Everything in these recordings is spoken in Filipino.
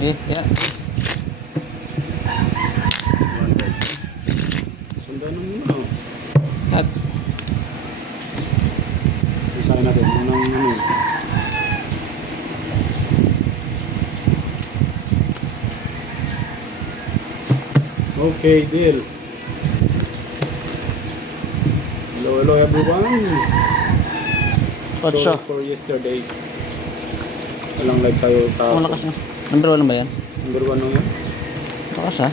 Eh, yeah. 200. Sundan mo muna. At, Isahin natin. Unang ano. Okay, deal. Hello everyone. Otso. Sorry for yesterday. Walang live tayo Ang lakas na. Number 1 ba yan? Number 1 lang yan. Lakas ha?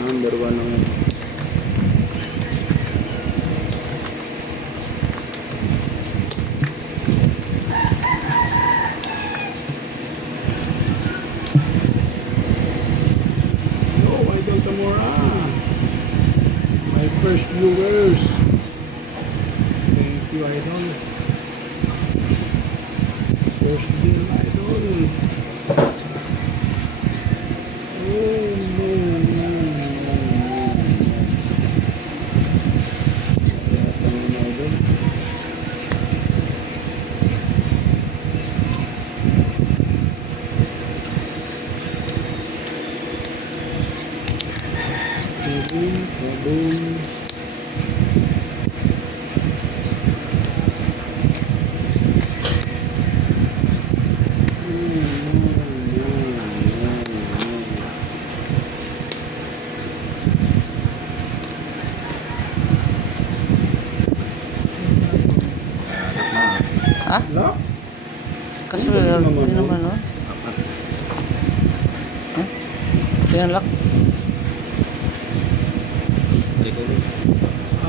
Number 1 lang yan. Hello, Idol Tamora. My first viewers. Thank you, Idol. First deal, Idol. Oh, no, no, no, no. Tangan, Idol. Kaboom, kaboom. Ha? Wala? Kaso Ano ba yun naman, naman, no? no? Ha? Yan lock.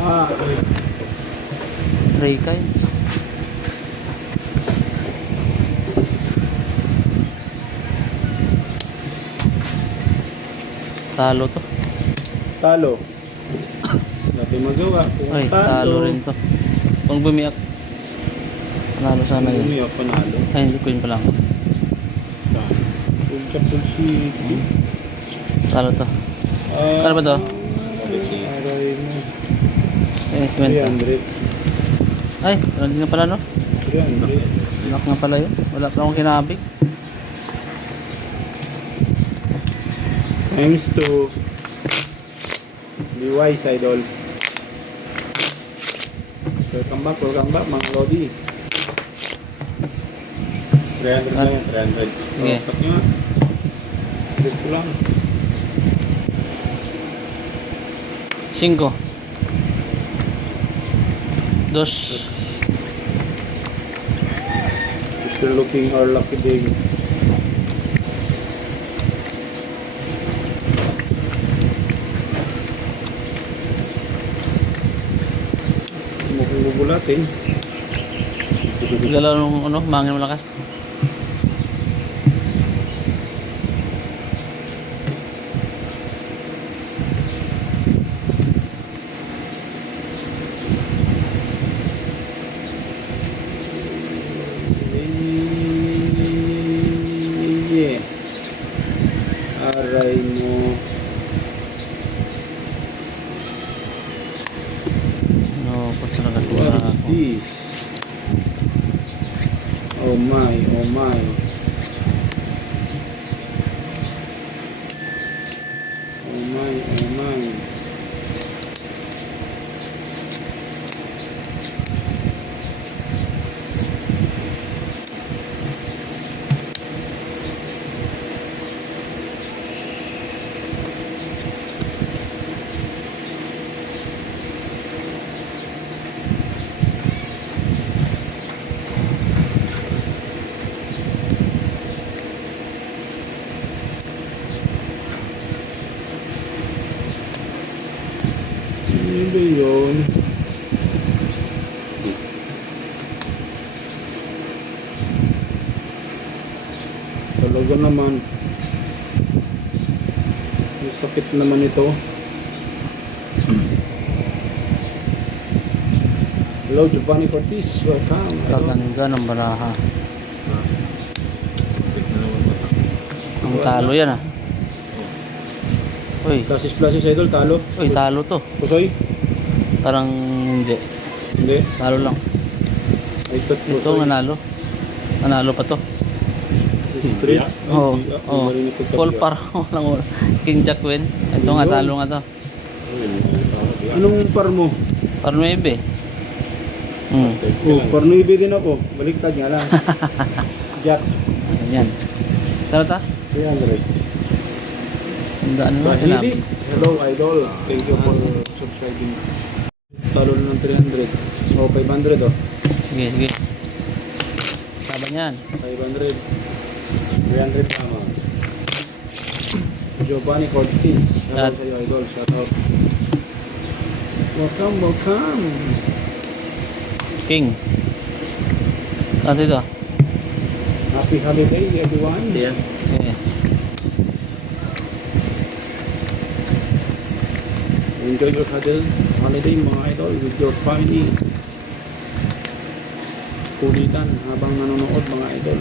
Ah, 3 kinds. Talo to. talo. Natin magawa. Kung Ay, talo rin to. Kung bumiyak. Panalo sana yun. Umiyak, panalo. Ay, hindi ko yun pa lang. Full City. Talo to. Ano ba to? Aray mo. Eh, 20. 300. Ay, wala din na pala no? 300. Lock nga pala yun. Wala pa akong kinabig. Times 2. Be wise, Idol. Welcome back, mga Lodi. 300 lang yan, 300. Sige. Cut nyo nga. Click ko lang. 5. 2. Still looking our lucky day. Mukhang bubulatin. Galaw nung ano, mangin malakas. Yeah. Aray mo. No, pas talaga ito What na is ako. this? Oh my, oh my. Oh my, oh my. Ano ba yun? Talaga naman. Ang sakit naman ito. Hello, Giovanni Cortez. Welcome. Kaganda ng baraha. Ang talo yan ah. Uy, Flashes, idol. Talo. uy, talo to. Pusoy? Parang hindi. Hindi. Talo lang. Ay, tot Ito pusoy. nanalo. Nanalo pa to. Straight. Oo. Ay, Oh, marinig ko Paul tabi, par walang wala. King Jack win. Ito nga, talo nga to. Anong par mo? Par 9. Oh, par 9 din ako. Baliktad nga lang. Jack. Ayan. Tara ta? 300. Tandaan mo Bahili. sinabi. Hello, idol. Thank you for subscribing. Talo na ng 300. O, 500 oh. Sige, sige. Saban yan. 500. 300 tama. Giovanni Cortez. Hello Shout. sa iyo, idol. Shout out. Welcome, welcome. King. Ano ito? Happy holiday, everyone. Okay. Enjoy your holiday, mga idol, with your family. Kulitan habang nanonood, mga idol.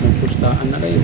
Nagpustaan na rin.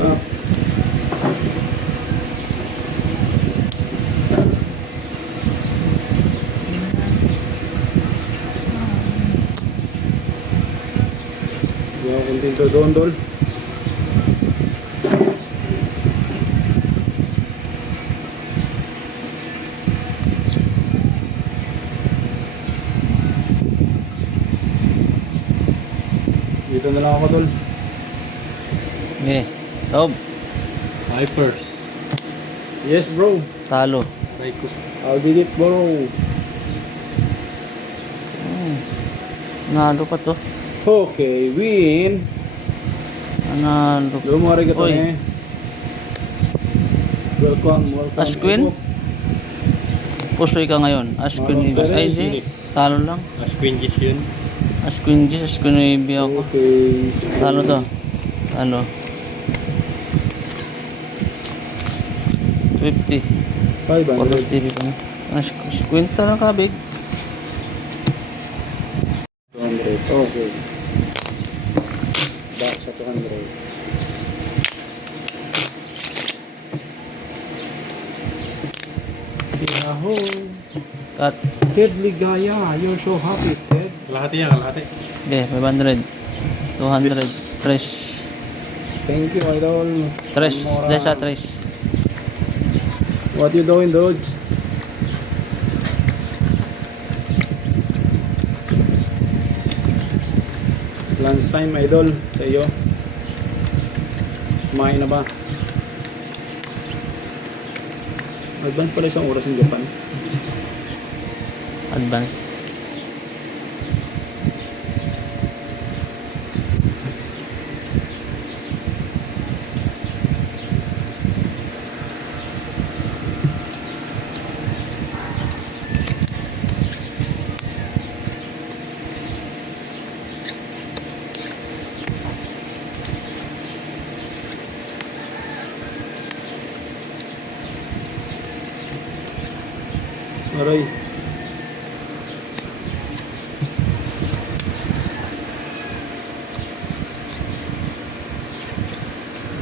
Up. Hindi ako kontento doon, Dol. Dito na lang ako, Dol. Okay. Tob. Hypers. Yes, bro. Talo. I'll did it, bro. Nalo pa to. Okay, win. Nalo. Lumari ka to Oy. eh. Welcome, welcome. As queen? Pusoy ka ngayon. As Queen Ibas. Ay, di. Talo lang. As Queen Gis yun. As Queen Gis, As Queen Ibi ako. Okay. Talo to. Talo. 50. 500. 450 pa. As Queen talo ka, big. 200. Okay. Back sa 200. Yahoo! Cut. Ted Ligaya, you're so happy, Ted. Kalahati yan, kalahati. Okay, 500. 200. Tres. Thank you, idol. Tres. Mora. Desa tres. What you doing, dudes? Lunch time, idol, sa iyo. Kumain na ba? Advance pala isang oras ng Japan. Advance. Aray.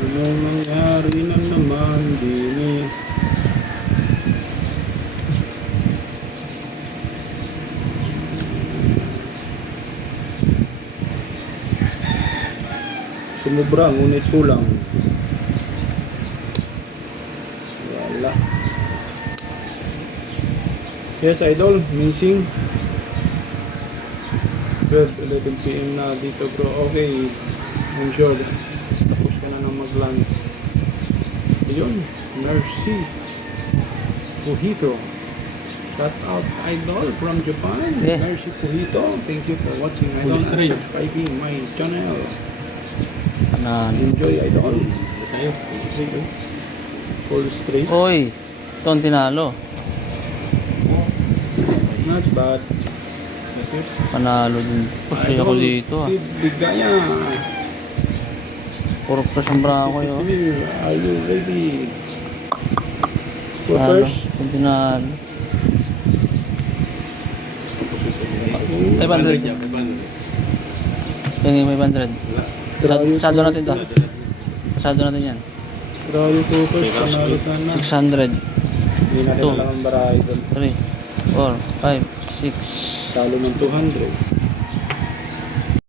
Anong nangyari na naman din eh? Sumubra, ngunit kulang. Wala. Yes, idol, missing. 11 PM na dito, bro. Okay, I'm sure tapos ka na ng mag-lunch. Ayun, Mercy Mojito. Shout out Idol from Japan. Yeah. Mercy Puhito. Thank you for watching Idol and subscribing my channel. Panalo. Enjoy Idol. Tayo. Full straight. Oy, ito ang tinalo. Not bad. Panalo din. Pusoy ako dito ah. Bigaya. Puro press ang brako yun. Are you ready? For Panalo. first? Ito ang tinalo. 500. Yung 500. Pasado natin to. Pasado natin yan. Grabe po first. Panalo sana. 600. Hindi natin Two. alam ang bara Idol. 3, 4, 5, 6. Talo ng 200.